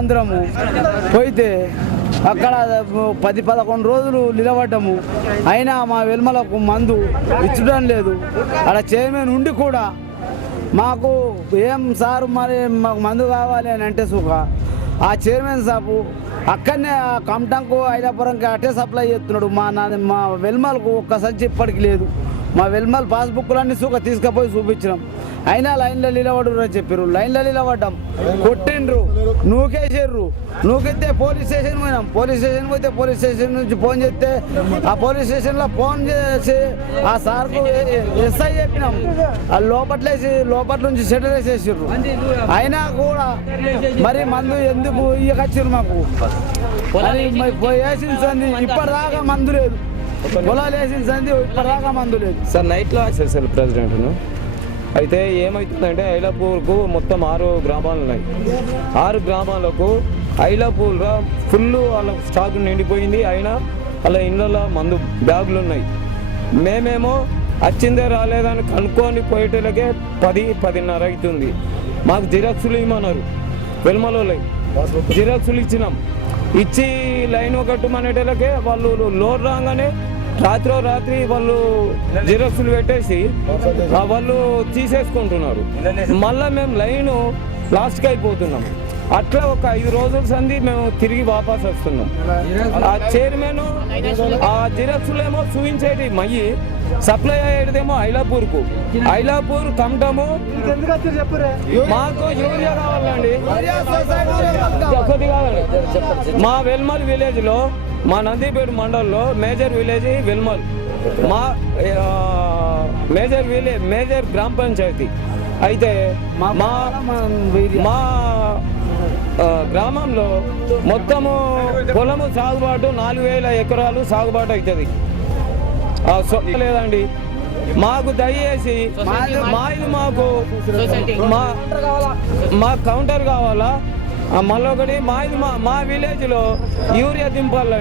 అందరము పోయితే అక్కడ 10-11 రోజులు నిలబడ్డము. అయినా మా వెల్మలకు మందు ఇచ్చడం లేదు. అక్కడ చైర్మన్ ఉండి కూడా మాకు ఏం సారు మరి మాకు మందు కావాలి అని అంటే సుఖ ఆ చైర్మన్ సాపు అక్కడనే కమటంకు ఐలాపురంకి అట్టే సప్లై చేస్తున్నాడు. మా వెల్మలకు ఒక్క సంచి ఇప్పటికి లేదు. మా వెల్మల్ పాస్బుక్లన్నీ సుఖ తీసుకుపోయి చూపించినాం. అయినా లైన్లో నిలబడు అని చెప్పారు. లైన్లో నిలబడ్డాం, కొట్టిండ్రు, నూకేసారు. నూకెత్తే పోలీస్ స్టేషన్ పోయినాం. పోలీస్ స్టేషన్ పోతే పోలీస్ స్టేషన్ నుంచి ఫోన్ చేస్తే ఆ పోలీస్ స్టేషన్లో ఫోన్ చేసి ఆ సార్కు ఎస్ఐ చెప్పినాం. ఆ లోపల నుంచి షెటర్ వేసేసారు. అయినా కూడా మరి మందు ఎందుకు ఇయ్యకొచ్చారు మాకు అని వేసిన సంది ఇప్పటిదాకా మందు లేదు. పొలాలు వేసిన సంది ఇప్పటిదాకా మందు లేదు. సార్ నైట్లో సార్ ప్రెసిడెంట్ను అయితే ఏమవుతుందంటే ఐలాపూర్కు మొత్తం 6 గ్రామాలు ఉన్నాయి. 6 గ్రామాలకు ఐలాపూర్లో ఫుల్ వాళ్ళ స్టాక్ నిండిపోయింది. అయినా వాళ్ళ ఇళ్ళలో మందు బ్యాగులు ఉన్నాయి. మేమేమో వచ్చిందే రాలేదని కనుక్కొని పోయేటోళ్ళకే 10-10:30 అవుతుంది. మాకు జిరాక్సులు ఇవ్వమన్నారు. వెల్మలో జిరాక్సులు ఇచ్చినాం. ఇచ్చి లైన్ కట్టమనేటోళ్ళకే వాళ్ళు లోడ్ రాగానే రాత్రి వాళ్ళు జిరాక్సులు పెట్టేసి వాళ్ళు తీసేసుకుంటున్నారు. మళ్ళీ మేము లైన్ లాస్ట్కి అయిపోతున్నాం. అట్లా ఒక 5 రోజుల సంది మేము తిరిగి వాపస్ వస్తున్నాం. ఆ చైర్మన్ ఆ జిరాక్సులు ఏమో చూపించేది మయ్యి సప్లై అయ్యేదేమో ఐలాపూర్కు. ఐలాపూర్ కమటము మాకు యూరియా కావాలండి. ఒకటి కావాలి. మా వెల్మల్ విలేజ్లో మా నందిపేట మండలంలో మేజర్ విలేజ్ వెల్మల్. మా మేజర్ గ్రామ పంచాయతీ అయితే మా గ్రామంలో మొత్తము పొలము సాగుబాటు 4000 ఎకరాలు సాగుబాటు అవుతుంది. లేదండి మాకు దయచేసి మాకు మా కౌంటర్ కావాలా. మళ్ళొకటి మా విలేజ్లో యూరియా దింపాలి.